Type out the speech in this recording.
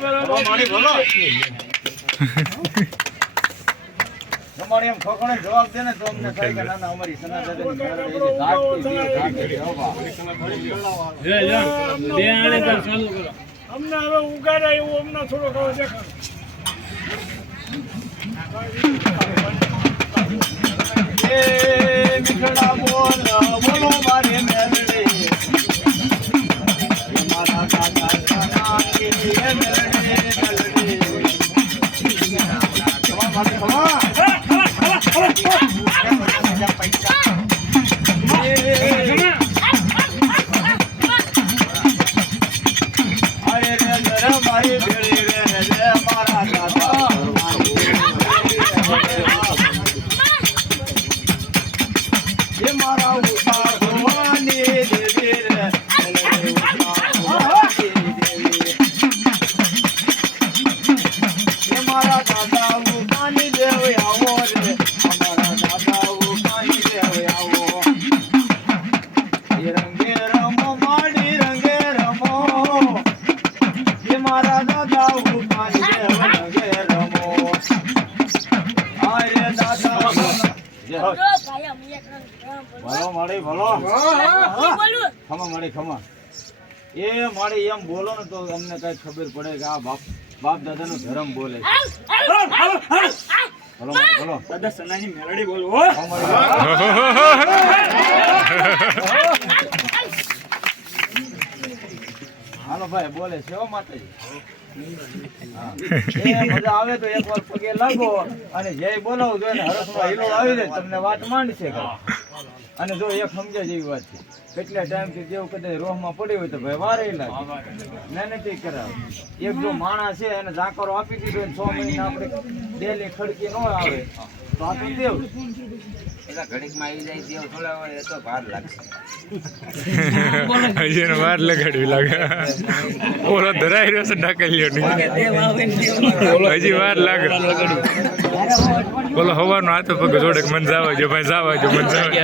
મારી બોલો તમારે એમ ખોખણે જવાબ દે ને તો અમને થાય કે ના ના અમારી સનાતન અમને હવે ઉગાડા એવું અમને થોડો ઘણો દેખાડો. એ મીઠડા બોલ બોલો મારે મેલડી મારા કાકા કાના કે મેલડી મેલડી ખમા મારે ખમા અરે રે મારી ભેળી રે મારા દાદા ये मारा उठा भवानी देवी रे ये मारा दादा भवानी देव आवो रे हमारा दादा भवानी देव आवो ये रंगे रमो माड़ी रंगे रमो ये मारा दादा भवानी देव रंगे रमो आरे दादा ભલો મારી ભલો ખમા મારી ખમા એ મારી એમ બોલો ને તો અમને કઈ ખબર પડે કે આ બાપ દાદા નો ધર્મ બોલે ભલો મારી ભલો દાદા સનાની મેલડી બોલો હાલો ભાઈ બોલે છે ઓ માતાજી મજા આવે તો એક વાર પગે લાગો અને જય બોલાવું જોઈએ હરસમાં હીલો આવી જાય તમને વાત માંડશે અને જો એક સમજ્યા જેવી વાત છે કેટલા ટાઈમ થી જેવું કદાચ રોહમાં પડી હોય તો ભાઈ વારે લાગે મહેનત કરાવે એક જો માણસ છે એને જાકરો આપી દીધો 6 મહિના આપણે ડેલી ખડકી ન આવે તો આપી દેવું ઘડીકમાં આવી જાય દેવ થોડા હોય એ તો ભાર લાગશે હજી વાર લગાડવી લાગે ઓલો ધરાઈ રહ્યો છે ઢાકલ્યો નહીં હજી વાર લાગે બોલો હવાનો હાથો પગ જોડે મન જાવા જો ભાઈ જાવા જો મન જાવા